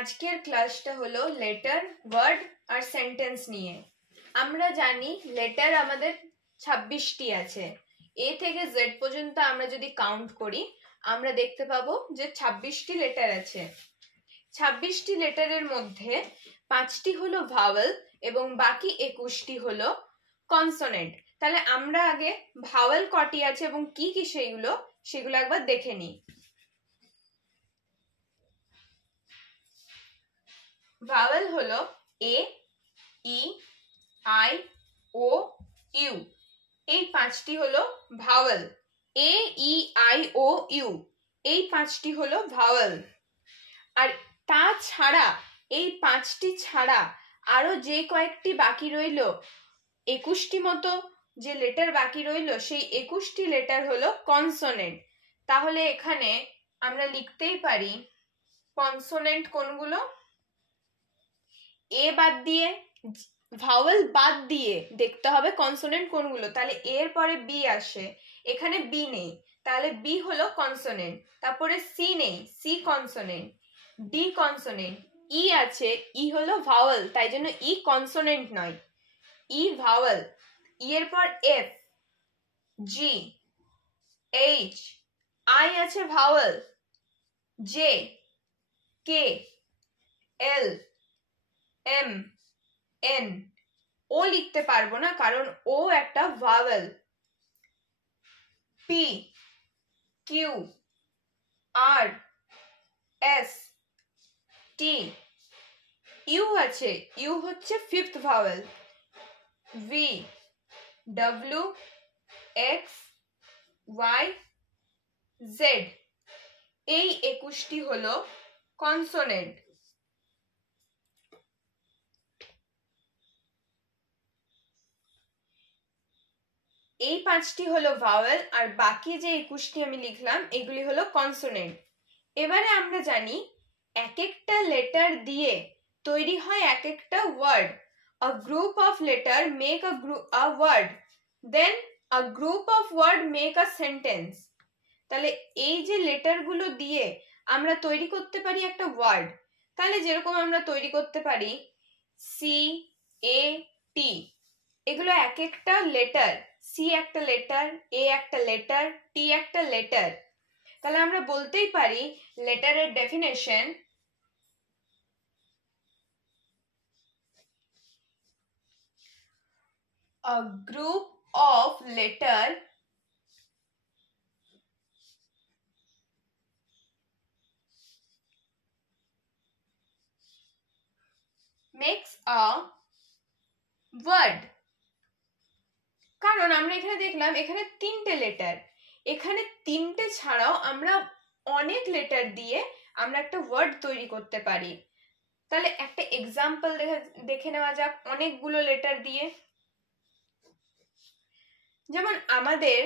আজকের ক্লাসটা হলো লেটার, ওয়ার্ড আর সেন্টেন্স নিয়ে। আমরা জানি লেটার আমাদের 26টি আছে। এ থেকে জেড পর্যন্ত আমরা যদি কাউন্ট করি আমরা দেখতে পাবো যে 26টি লেটার আছে। 26টি লেটারের মধ্যে 5টি হলো ভাওয়েল এবং বাকি 21টি হলো কনসোনেন্ট। তাহলে আমরা আগে ভাওয়েল কটি আছে এবং কি কি সেগুলো একবার দেখে নিই। ভাওয়েল হলো এ, ই, আই, ও, ইউ। এই 5টি হলো vowel. A, E, I, O, U এই 5টি হলো ভাওয়েল। আর তাছাড়া এই 5টি ছাড়া আরো যে কয়েকটি বাকি রইল, 21টি মতো যে লেটার বাকি রইল, সেই 21টি লেটার হলো কনসোনেন্ট। তাহলে এখানে আমরা লিখতেই পারি কনসোনেন্ট কোনগুলো। এ বাদ দিয়ে, ভাওয়েল বাদ দিয়ে দেখতে হবে কনসোনেন্ট কোনগুলো। তাহলে এর পরে বি আসে, এখানে বি নেই, তাহলে বি হলো কনসোনেন্ট। তারপরে সি নেই, C consonant. D consonant. E আছে, ই হলো ভাওয়েল, তাই জন্য ই কনসোনেন্ট নয়, ই ভাওয়েল। ই এর পর এফ, জি, এইচ, আই আছে vowel, J, K, L, M, N. O লিখতে পারবো না কারণ ও একটা vowel. P, Q, R, S, T. U আছে, ইউ হচ্ছে 5th vowel. V, W, X, Y, Z. এই 21টি হলো কনসোনেন্ট। এই 5টি হলো ভাওয়েল আর বাকি যে 21টি আমি লিখলাম এগুলি হলো কনসোনেন্ট। এবারে আমরা জানি এক একটা লেটার দিয়ে তৈরি হয় এক একটা word. A group of letter make a word, then a group of word make a sentence. তাহলে এই যে লেটারগুলো দিয়ে আমরা তৈরি করতে পারি একটা ওয়ার্ড। তাহলে যেরকম আমরা তৈরি করতে পারি সি, এ, টি, এগুলো এক একটা লেটার। সি একটা লেটার, এ একটা লেটার, টি একটা লেটার। তাহলে আমরা বলতেই পারি লেটারের definition a group of letter makes a word। কারণ আমরা এখানে দেখলাম এখানে 3টে লেটার, এখানে 3টে ছাড়াও আমরা অনেক লেটার দিয়ে আমরা একটা ওয়ার্ড তৈরি করতে পারি। তাহলে একটা এক্সাম্পল দেখে নেওয়া যাক অনেকগুলো লেটার দিয়ে। যেমন আমাদের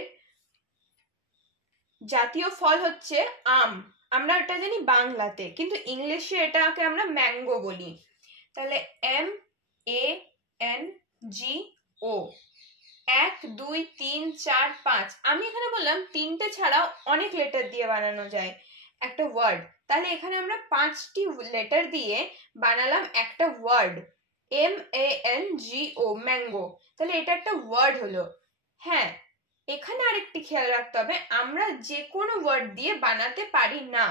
জাতীয় ফল হচ্ছে আম, আমরা এটা জানি বাংলাতে, কিন্তু ইংলিশে এটাকে আমরা ম্যাঙ্গো বলি। তাহলে এম, এ, এন, জি, ও। 1, 2, 3, 4, 5। আমি এখানে বললাম 3টে ছাড়াও অনেক লেটার দিয়ে বানানো যায় একটা ওয়ার্ড। তাহলে এখানে আমরা 5টি লেটার দিয়ে বানালাম একটা ওয়ার্ড, MANGO, ম্যাঙ্গো। তাহলে এটা একটা ওয়ার্ড হলো। হ্যাঁ, এখানে আরেকটি খেয়াল রাখতে হবে, আমরা যে কোনো ওয়ার্ড দিয়ে বানাতে পারি না।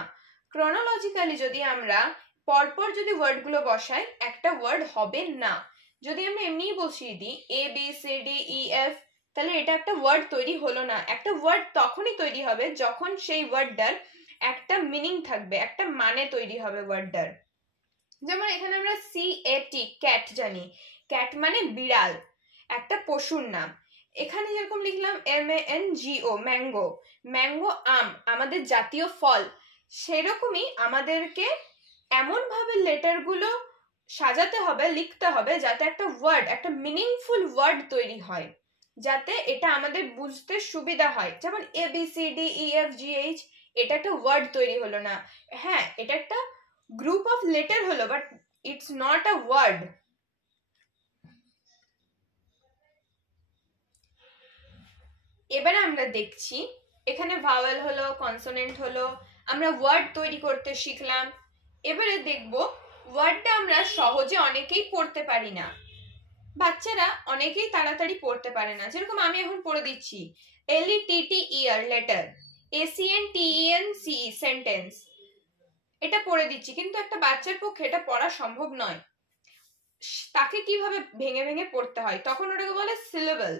ক্রনোলজিক্যালি যদি আমরা পরপর যদি ওয়ার্ডগুলো বসাই একটা ওয়ার্ড হবে না। যদি আমরা এমনি বসিয়ে দিই ABCDEF, তাহলে এটা একটা ওয়ার্ড তৈরি হলো না। একটা ওয়ার্ড তখনই তৈরি হবে যখন সেই ওয়ার্ডটার একটা মিনিং থাকবে, একটা মানে তৈরি হবে ওয়ার্ডটার। যেমন এখানে আমরা CAT, ক্যাট জানি, ক্যাট মানে বিড়াল, একটা পশুর নাম। এখানে যেরকম লিখলাম MANGO, ম্যাঙ্গো, ম্যাঙ্গো আম, আমাদের জাতীয় ফল। সেরকমই আমাদেরকে এমন ভাবে লেটারগুলো সাজাতে হবে, লিখতে হবে যাতে একটা ওয়ার্ড, একটা মিনিংফুল ওয়ার্ড তৈরি হয়, যাতে এটা আমাদের বুঝতে সুবিধা হয়। যেমন ABCDEFGH, এটা একটা ওয়ার্ড তৈরি হলো না। হ্যাঁ, এটা একটা গ্রুপ অফ লেটার হলো, but it's not a word. এবারে আমরা দেখছি এখানে ভাওয়েল হলো, কনসোনেন্ট হলো, আমরা ওয়ার্ড তৈরি করতে শিখলাম। এবারে দেখব ওয়ার্ডটা আমরা সহজে অনেকেই পড়তে পারি না, বাচ্চারা অনেকেই তাড়াতাড়ি পড়তে পারে না। যেরকম আমি এখন পড়ে দিচ্ছি LETTER লেটার, ACNTENCE সেন্টেন্স, এটা পড়ে দিচ্ছি, কিন্তু একটা বাচ্চার পক্ষে এটা পড়া সম্ভব নয়। তাকে কিভাবে ভেঙে ভেঙে পড়তে হয়, তখন ওটাকে বলে সিলেবল।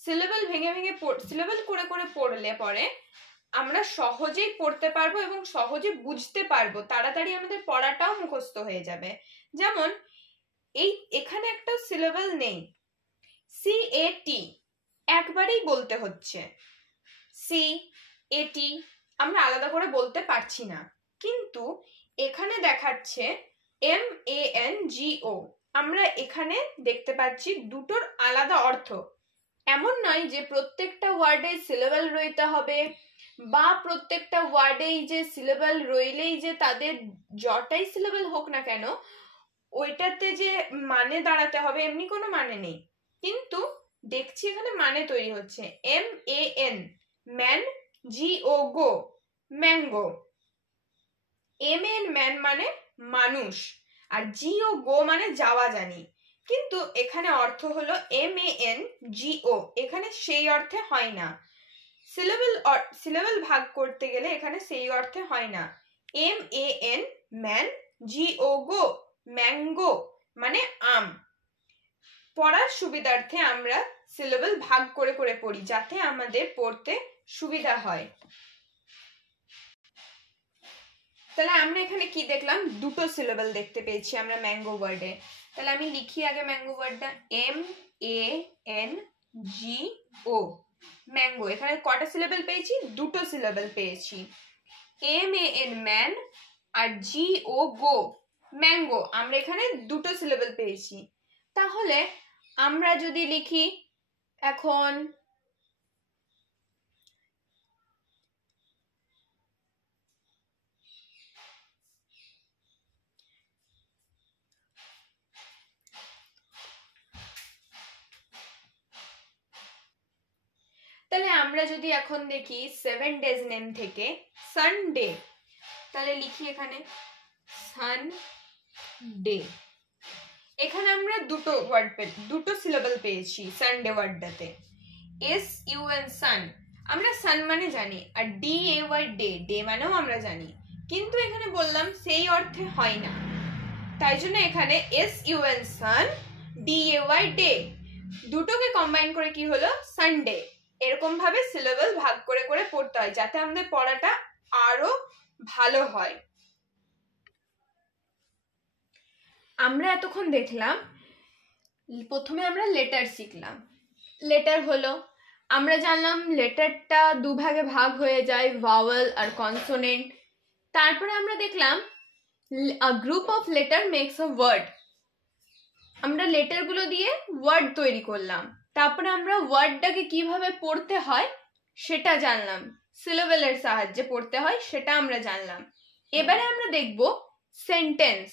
সিলেবল ভেঙে ভেঙে সিলেবল করে করে পড়লে পরে আমরা সহজেই পড়তে পারবো এবং সহজে বুঝতে পারবো, তাড়াতাড়ি আমাদের পড়াটাও মুখস্থ হয়ে যাবে। যেমন এখানে একটা সিলেবল নেই, CAT একবারেই বলতে হচ্ছে, CAT আমরা আলাদা করে বলতে পারছি না, কিন্তু এখানে দেখাচ্ছে MANGO, আমরা এখানে দেখতে পাচ্ছি দুটোর আলাদা অর্থ। এমন নয় যে প্রত্যেকটা ওয়ার্ডে সিলেবল রইতে হবে, বা প্রত্যেকটা ওয়ার্ডেই যে সিলেবল রইলেই যে তাদের যটাই সিলেবল হোক না কেন ওইটাতে যে মানে দাঁড়াতে হবে, এমনি কোনো মানে নেই। কিন্তু দেখছি এখানে মানে তৈরি হচ্ছে, MAN ম্যান, GO গো ম্যাঙ্গো। MAN ম্যান মানে মানুষ, আর GO গো মানে যাওয়া জানি, কিন্তু এখানে অর্থ হলো MANGO, এখানে সেই অর্থে হয় না। সিলেবল ভাগ করতে গেলে এখানে সেই অর্থে হয় না। MAN ম্যান, GO গো ম্যাঙ্গো মানে আম। পড়ার সুবিধার্থে আমরা সিলেবল ভাগ করে করে পড়ি, যাতে আমাদের পড়তে সুবিধা হয়। তাহলে আমরা এখানে কি দেখলাম, দুটো সিলেবল দেখতে পেয়েছি আমরা ম্যাঙ্গো ওয়ার্ডে। তাহলে আমি লিখি আগে ম্যাঙ্গো ওয়ার্ডটা, MANGO ম্যাঙ্গো। এখানে কটা সিলেবল পেয়েছি, দুটো সিলেবল পেয়েছি। MAN ম্যান আর GO গো ম্যাঙ্গো, আমরা এখানে দুটো সিলেবল পেয়েছি। তাহলে আমরা যদি লিখি এখন তাহলে আমরা যদি এখন দেখি 7 ডেজ নেম থেকে সানডে, তাহলে লিখি এখানে সানডে। এখানে আমরা দুটো সিলেবল পেয়েছি সানডে ওয়ার্ডটাতে। SUN সান, আমরা সান মানে জানি, আর DAY ডে, ডে মানেও আমরা জানি, কিন্তু এখানে বললাম সেই অর্থে হয় না, তাই জন্য এখানে SUN সান, DAY ডে, দুটোকে কম্বাইন করে কি হলো সানডে। এরকম ভাবে সিলেবল ভাগ করে করে পড়তে হয়, যাতে আমাদের পড়াটা আরো ভালো হয়। আমরা এতক্ষণ দেখলাম, প্রথমে আমরা লেটার শিখলাম। লেটার হলো, আমরা জানলাম লেটারটা দুভাগে ভাগ হয়ে যায়, ভাওয়েল আর কনসোনেন্ট। তারপরে আমরা দেখলাম a group of letter makes a word, আমরা লেটারগুলো দিয়ে ওয়ার্ড তৈরি করলাম। তারপরে আমরা ওয়ার্ডটাকে কিভাবে পড়তে হয় সেটা জানলাম, সিলেবলের সাহায্যে পড়তে হয় সেটা আমরা জানলাম। এবারে আমরা দেখব সেন্টেন্স।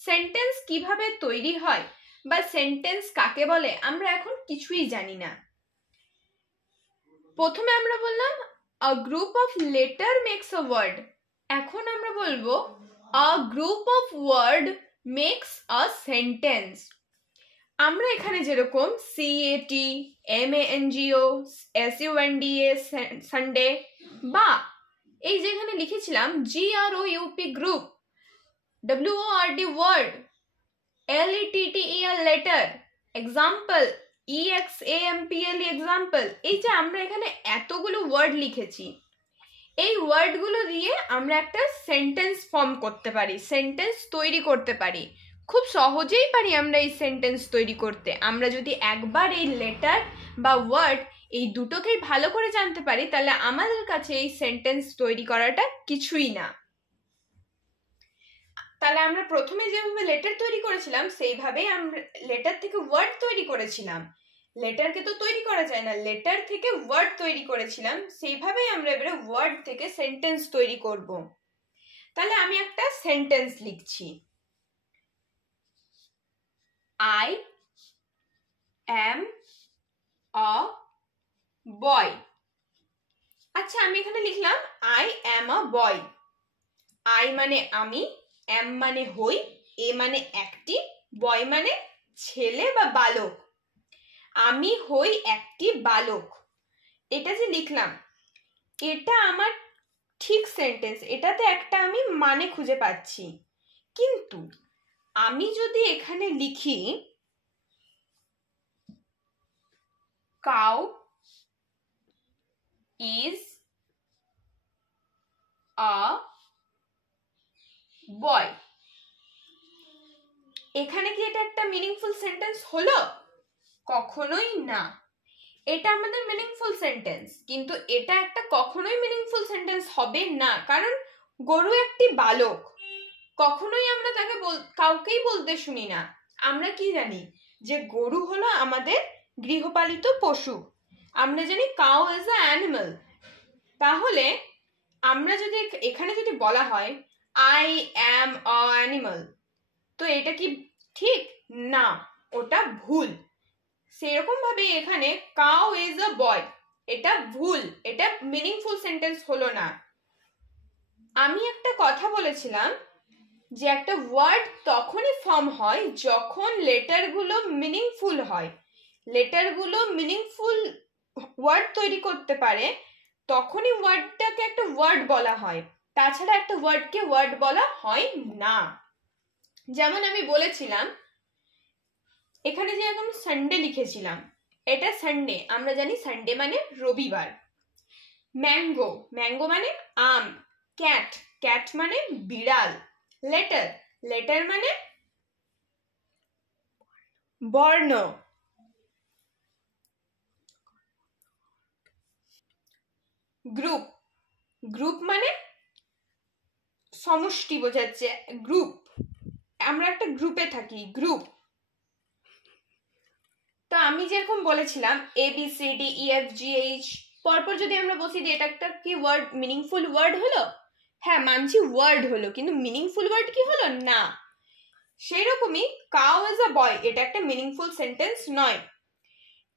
সেন্টেন্স কিভাবে তৈরি হয় বা সেন্টেন্স কাকে বলে আমরা এখন কিছুই জানি না। প্রথমে আমরা বললাম a group of letter makes a word, এখন আমরা বলবো a group of word makes a sentence. আমরা এখানে যেরকম CAT, MANGO, SUNDA সানডে, বা এই যে এখানে লিখেছিলাম GROUP group, WORD word, LETTER letter, example EXAMPLE example, এই যে আমরা এখানে এতগুলো ওয়ার্ড লিখেছি, এই ওয়ার্ডগুলো দিয়ে আমরা একটা সেন্টেন্স ফর্ম করতে পারি, সেন্টেন্স তৈরি করতে পারি। খুব সহজেই পারি আমরা এই সেন্টেন্স তৈরি করতে। আমরা যদি একবার এই লেটার বা ওয়ার্ড এই দুটোকেই ভালো করে জানতে পারি, তাহলে আমাদের কাছে এই সেন্টেন্স তৈরি করাটা কিছুই না। তাহলে আমরা প্রথমে যেভাবে লেটার তৈরি করেছিলাম সেইভাবেই আমরা লেটার থেকে ওয়ার্ড তৈরি করেছিলাম। লেটারকে তো তৈরি করা যায় না, লেটার থেকে ওয়ার্ড তৈরি করেছিলাম, সেইভাবেই আমরা এবারে ওয়ার্ড থেকে সেন্টেন্স তৈরি করব। তাহলে আমি একটা সেন্টেন্স লিখছি, I am a boy। আচ্ছা, আমি এখানে লিখলাম I am a boy। I মানে আমি, am মানে হই, এ মানে একটি, বয় মানে ছেলে বা বালক। আমি হই একটি বালক, এটা যে লিখলাম এটা আমার ঠিক সেন্টেন্স, এটাতে একটা আমি মানে খুঁজে পাচ্ছি। কিন্তু আমি যদি এখানে লিখি কাউ ইজ আ বয়, এখানে কি এটা একটা মিনিংফুল সেন্টেন্স হলো? কখনোই না। এটা আমাদের মিনিংফুল সেন্টেন্স, কিন্তু এটা একটা কখনোই মিনিংফুল সেন্টেন্স হবে না, কারণ গরু একটি বালক, কখনোই আমরা তাকে কাউকেই বলতে শুনি না। আমরা কি জানি যে গরু হলো আমাদের গৃহপালিত পশু, আমরা জানি কাউ ইজ আ অ্যানিমাল। তাহলে আমরা যদি এখানে যদি বলা হয় আই অ্যাম আ অ্যানিমাল, তো এটা কি ঠিক? না, ওটা ভুল। সেরকম ভাবে এখানে কাউ ইজ আ বয়, এটা ভুল, এটা মিনিংফুল সেন্টেন্স হলো না। আমি একটা কথা বলেছিলাম যে একটা ওয়ার্ড তখনই ফর্ম হয় যখন লেটারগুলো মিনিংফুল হয়। লেটারগুলো মিনিংফুল ওয়ার্ড তৈরি করতে পারে, তখনই ওয়ার্ডটাকে একটা ওয়ার্ড বলা হয়, তাছাড়া একটা ওয়ার্ডকে ওয়ার্ড বলা হয় না। যেমন আমি বলেছিলাম এখানে যে এখন সানডে লিখেছিলাম, এটা সানডে, আমরা জানি সানডে মানে রবিবার। ম্যাঙ্গো, ম্যাঙ্গো মানে আম। ক্যাট, ক্যাট মানে বিড়াল। লেটার, লেটার মানে বর্ণ। গ্রুপ, গ্রুপ মানে সমষ্টি বোঝাচ্ছে, গ্রুপ, আমরা একটা গ্রুপে থাকি, গ্রুপ। তো আমি যেরকম বলেছিলাম A B C D E F G H পরপর যদি আমরা বসি দিই, এটা একটা কি ওয়ার্ড, মিনিংফুল ওয়ার্ড হলো? হ্যাঁ মানছি ওয়ার্ড হলো, কিন্তু মিনিংফুল ওয়ার্ড কি হলো? না। সেই রকমই কাউ ইজ আ বয়, এটা একটা মিনিংফুল সেন্টেন্স নয়।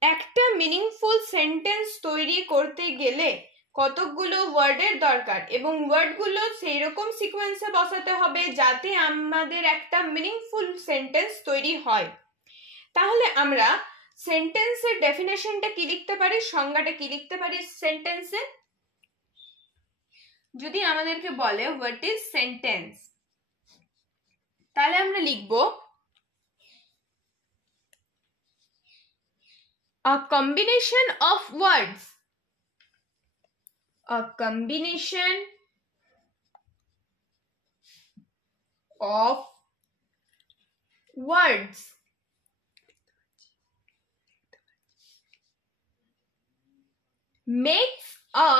একটা মিনিংফুল সেন্টেন্স তৈরি করতে গেলে কতগুলো ওয়ার্ডের দরকার, এবং ওয়ার্ডগুলো সেই রকম সিকোয়েন্সে বসাতে হবে যাতে আমাদের একটা মিনিংফুল সেন্টেন্স তৈরি হয়। তাহলে আমরা সেন্টেন্সের ডেফিনেশনটা কি লিখতে পারি, সংজ্ঞাটা কি লিখতে পারি সেন্টেন্সে? যদি আমাদেরকে বলে হোয়াট ইজ সেন্টেন্স, তাহলে আমরা লিখব a combination of words, a combination of words makes a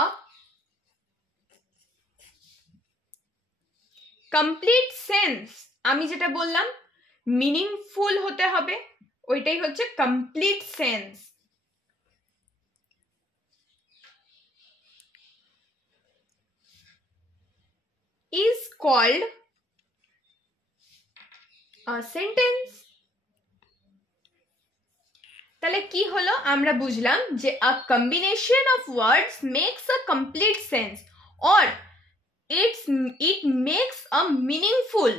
complete sense। আমি যেটা বললাম মিনিংফুল হতে হবে, ওইটাই হচ্ছে complete sense. is called a sentence। তাহলে কি হলো, আমরা বুঝলাম যে a combination of words makes a complete sense or it makes a meaningful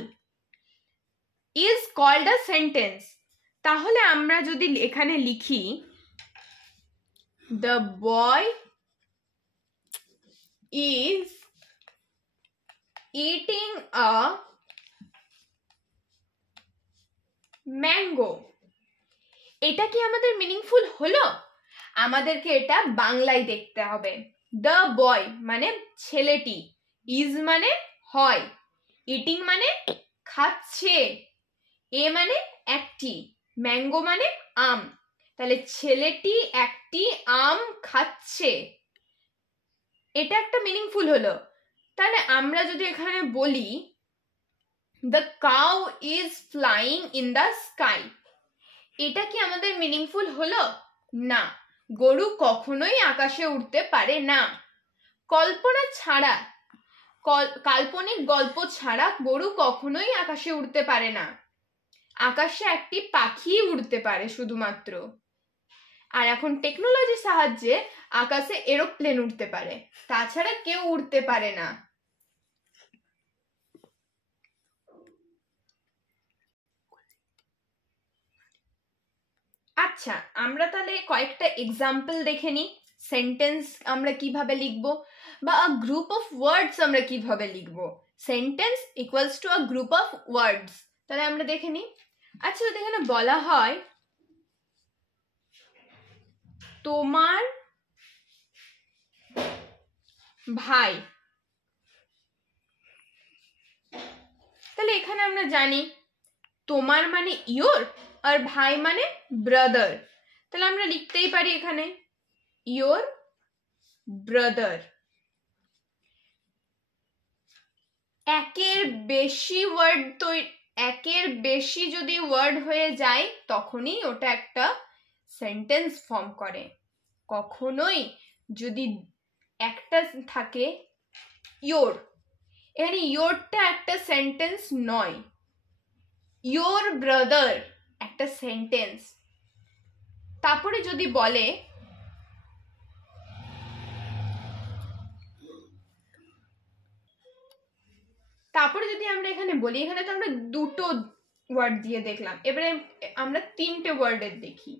is called a sentence। তাহলে আমরা যদি এখানে লিখি the boy is eating a mango, এটা কি আমাদের মিনিংফুল হলো? আমাদেরকে এটা বাংলায় দেখতে হবে। দ্য বয় মানে ছেলেটি, ইজ মানে হয়, ইটিং মানে খাচ্ছে, এ মানে একটি, ম্যাঙ্গো মানে আম। তাহলে ছেলেটি একটি আম খাচ্ছে, এটা একটা মিনিংফুল হলো। তাহলে আমরা যদি এখানে বলি the cow is flying in the sky, এটা কি আমাদের মিনিংফুল হলো? না, গরু কখনোই আকাশে উঠতে পারে না। কল্পনা ছাড়া, কাল্পনিক গল্প ছাড়া গরু কখনোই আকাশে উঠতে পারে না। আকাশে একটি পাখি উড়তে পারে শুধুমাত্র, আর এখন টেকনোলজির সাহায্যে আকাশে এরোপ্লেন উঠতে পারে, তাছাড়া কেউ উড়তে পারে না। আচ্ছা, আমরা তাহলে কয়েকটা এক্সাম্পল দেখে নিই সেন্টেন্স আমরা কিভাবে লিখব, বা আ গ্রুপ অফ ওয়ার্ডস আমরা কিভাবে লিখব। Sentence equals to a group of words, তাহলে আমরা দেখে নিই। আচ্ছা, যদি এখানে বলা হয় তোমার ভাই, তাহলে এখানে আমরা জানি তোমার মানে ইয়োর আর ভাই মানে ব্রাদার, তাহলে আমরা লিখতেই পারি এখানে ইয়োর ব্রাদার। একের বেশি যদি ওয়ার্ড হয়ে যায় তখনই ওটা একটা সেন্টেন্স ফর্ম করে। কখনোই যদি একটা থাকে ইয়োর, এখানে ইয়োরটা একটা সেন্টেন্স নয়, ইয়োর ব্রাদার একটা সেন্টেন্স। তারপরে যদি বলে আমরা এখানে বলি, এখানে তো আমরা দুটো ওয়ার্ড দিয়ে দেখলাম, এবারে আমরা তিনটে ওয়ার্ডের দেখি।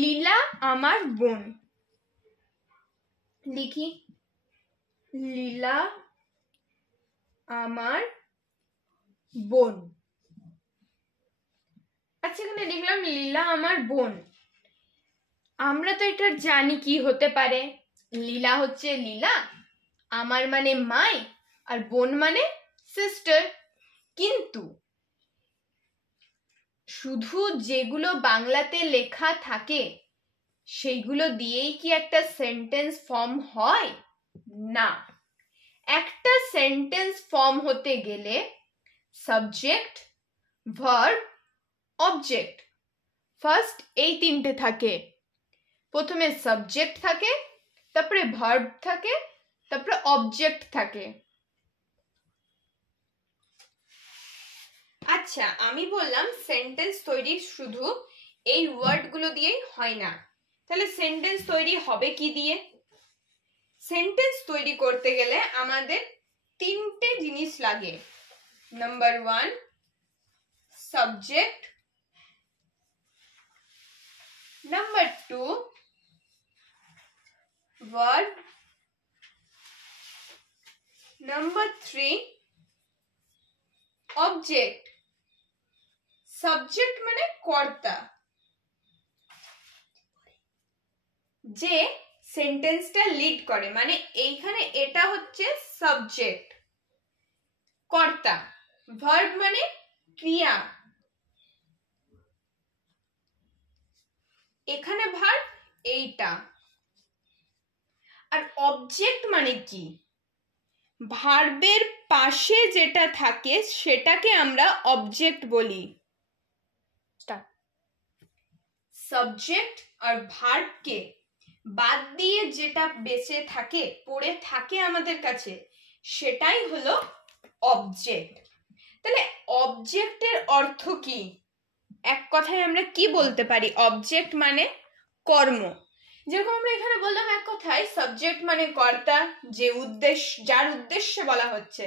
লীলা আমার বোন, লিখি লীলা আমার বোন। আচ্ছা, এখানে লিখলাম লীলা আমার বোন, আমরা তো এটা জানি কি হতে পারে। লীলা হচ্ছে লীলা, আমার মানে মাই, আর বোন মানে সিস্টার। কিন্তু শুধু যেগুলো বাংলাতে লেখা থাকে সেইগুলো দিয়েই কি একটা সেন্টেন্স ফর্ম হয়? না। একটা সেন্টেন্স ফর্ম হতে গেলে সাবজেক্ট, ভার্ব, অবজেক্ট, ফার্স্ট এই তিনটে থাকে। প্রথমে সাবজেক্ট থাকে, তারপরে ভার্ব থাকে, তারপরে অবজেক্ট থাকে। আচ্ছা, আমি বললাম সেন্টেন্স তৈরি শুধু এই ওয়ার্ডগুলো দিয়েই হয় না, তাহলে সেন্টেন্স তৈরি হবে কি দিয়ে? সেন্টেন্স তৈরি করতে গেলে আমাদের তিনটে জিনিস লাগে। Number 1 subject, number 2 verb, number 3 object. Subject মানে কর্তা, যে সেন্টেন্সটা লিড করে, মানে এইখানে এটা হচ্ছে সাবজেক্ট, কর্তা। ভার্ব মানে ক্রিয়া, এখানে ভার্ব এইটা। আর অবজেক্ট মানে কি? ভার্বের পাশে যেটা থাকে সেটাকে আমরা অবজেক্ট বলি। সাবজেক্ট আর ভার্বকে বাদ দিয়ে যেটা বেঁচে থাকে, পড়ে থাকে আমাদের কাছে, সেটাই হলো অবজেক্ট। তাহলে অবজেক্টের অর্থ কি? এক কথায় আমরা কি বলতে পারি? অবজেক্ট মানে কর্ম। যেরকম আমরা এখানে বললাম এক কথায় সাবজেক্ট মানে কর্তা, যার উদ্দেশ্যে বলা হচ্ছে।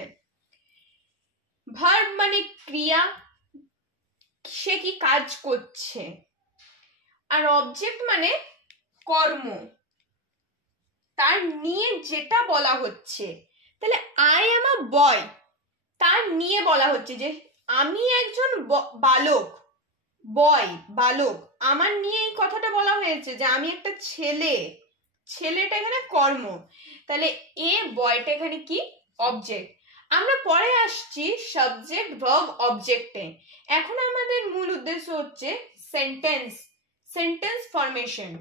ভার্ব মানে ক্রিয়া, সে কি কাজ করছে। আর অবজেক্ট মানে কর্ম, তার নিয়ে যেটা বলা হচ্ছে। তাহলে আই এম আ বয়, তার নিয়ে বলা হচ্ছে যে আমি একজন বালক, বয় বালক, আমার নিয়ে এই কথাটা বলা হয়েছে যে আমি একটা ছেলে, ছেলেটা এখানে কর্ম। তাহলে এ বয়টা এখানে কি? অবজেক্ট। আমরা পরে আসছি সাবজেক্ট, ভার্ব, অবজেক্টে। এখন আমাদের মূল উদ্দেশ্য হচ্ছে সেন্টেন্স ফরমেশন।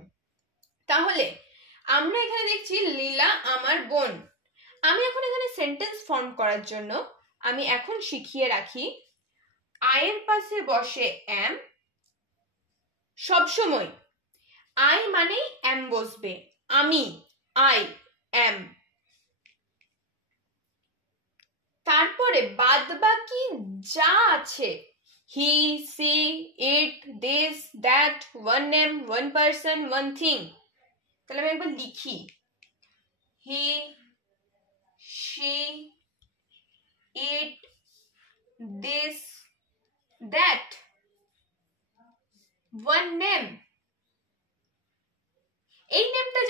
তাহলে আমরা এখানে দেখছি লীলা আমার বোন। আমি এখন এখানে সেন্টেন্স ফর্ম করার জন্য আমি এখন শিখিয়ে রাখি, আই এর পাশে বসে এম, সবসময় আই মানেই এম বসবে, আমি, আই, এম। তারপরে বাদ বাকি যা আছে, he, she, it, this, that, one name, one person, one thing. তাহলে আমি একবার লিখি, হি, she, it, this, that, one name, এই নেমটা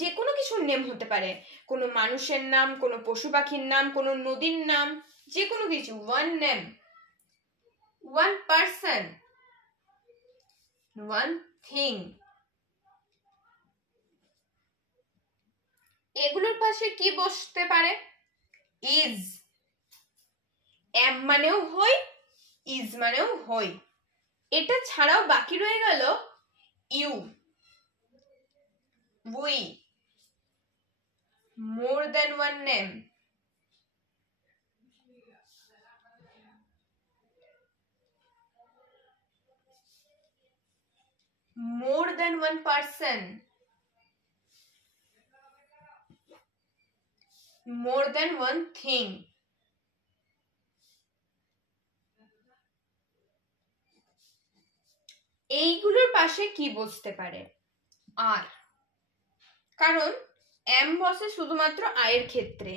যে কোনো কিছুর নেম হতে পারে, কোনো মানুষের নাম, কোনো পশু পাখির নাম, কোনো নদীর নাম, যে কোনো কিছু। One name, one person, one thing. এগুলোর পাশে কি বসতে পারে? ইজ। এম মানেও হই, ইজ মানেও হই। এটা ছাড়াও বাকি রয়ে গেল you, we, more than one name, more than one person, more than one thing। এইগুলোর পাশে কি বসতে পারে? আর। কারণ এম বসে শুধুমাত্র আয়ের ক্ষেত্রে,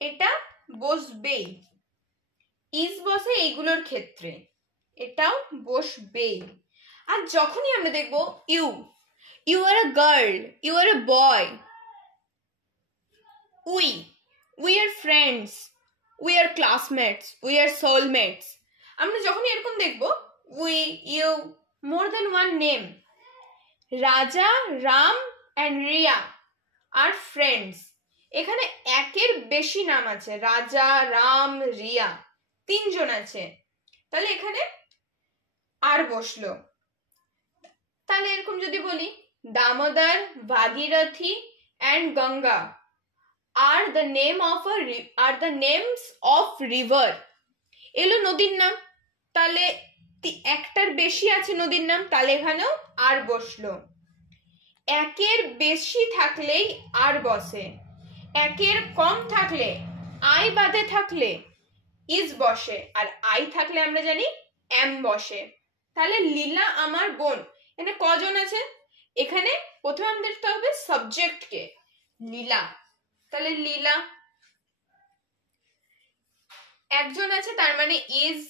এটা বসবেই। ইজ বসে এইগুলোর ক্ষেত্রে, এটাও বসবেই। আর যখনই আমরা দেখব you, you are a girl, you are a boy, we are friends, we are classmates, we are soulmates, আমরা যখনই এরকম দেখব we, you, more than one name. Raja, Ram and Riya are friends, এখানে একের বেশি নাম আছে, রাজা, রাম, রিয়া, তিনজন আছে, তাহলে এখানে আর বসলো। তাহলে এরকম যদি বলি Damodar, Bhagirathi and Ganga are the names of river, এলো নদীর নাম, তাহলে একটার বেশি আছে নদীর নাম, তাহলে এখানেও আর বসলো। একের বেশি থাকলেই আর বসে, একের কম থাকলে, আই বাদে থাকলে ইজ বসে, আর আই থাকলে আমরা জানি এম বসে। তাহলে লীলা আমার বোন, এখানে কজন আছে? এখানে প্রথমে আমাদের দেখতে হবে সাবজেক্টকে, লীলা, তাহলে লীলা একজন আছে, তার মানে ইজ।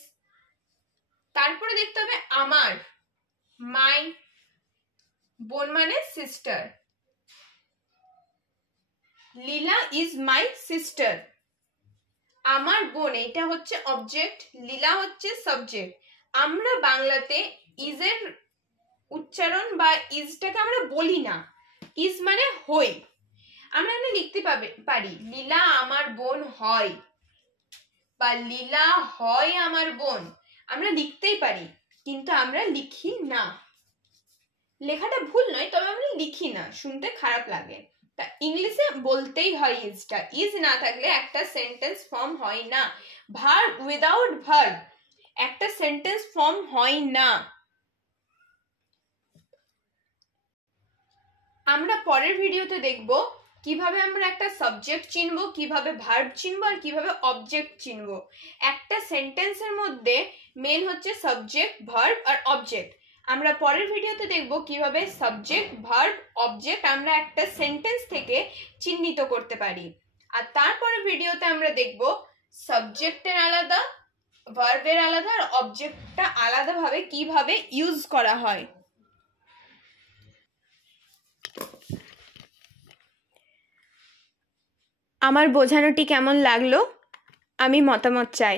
তারপরে দেখতে হবে আমার, মাই, বোন মানে sister, Leela is my sister. আমার বোন, এটা হচ্ছে অবজেক্ট, লীলা হচ্ছে সাবজেক্ট। আমরা বাংলাতে ইজের উচ্চারণ বা ইজটাকে আমরা বলি না, ইজ মানে হই। আমরা এখানে লিখতে পারি লীলা আমার বোন হয়, বা লীলা হয় আমার বোন, আমরা লিখতেই পারি, কিন্তু আমরা লিখি না। লেখাটা ভুল নয়, তবে আমরা লিখি না, শুনতে খারাপ লাগে। তা ইংলিশে বলতেই হয় ইজটা, ইজ না থাকলে একটা সেন্টেন্স ফর্ম হয় না। ভার্ব উইদাউট ভার্ব একটা সেন্টেন্স ফর্ম হয় না। আমরা পরের ভিডিওতে দেখব কিভাবে আমরা একটা সাবজেক্ট চিনবো, কিভাবে ভার্ব চিনবো, আর কিভাবে অবজেক্ট চিনবো। একটা সেন্টেন্সের মধ্যে মেন হচ্ছে সাবজেক্ট, ভার্ব আর অবজেক্ট। আমরা পরের ভিডিওতে দেখব কিভাবে সাবজেক্ট, ভার্ব, অবজেক্ট আমরা একটা সেন্টেন্স থেকে চিহ্নিত করতে পারি। আর তারপরের ভিডিওতে আমরা দেখব সাবজেক্টের আলাদা, ভার্বের আলাদা আর অবজেক্টটা আলাদাভাবে কিভাবে ইউজ করা হয়। আমার বোঝানোটি কেমন লাগলো আমি মতামত চাই।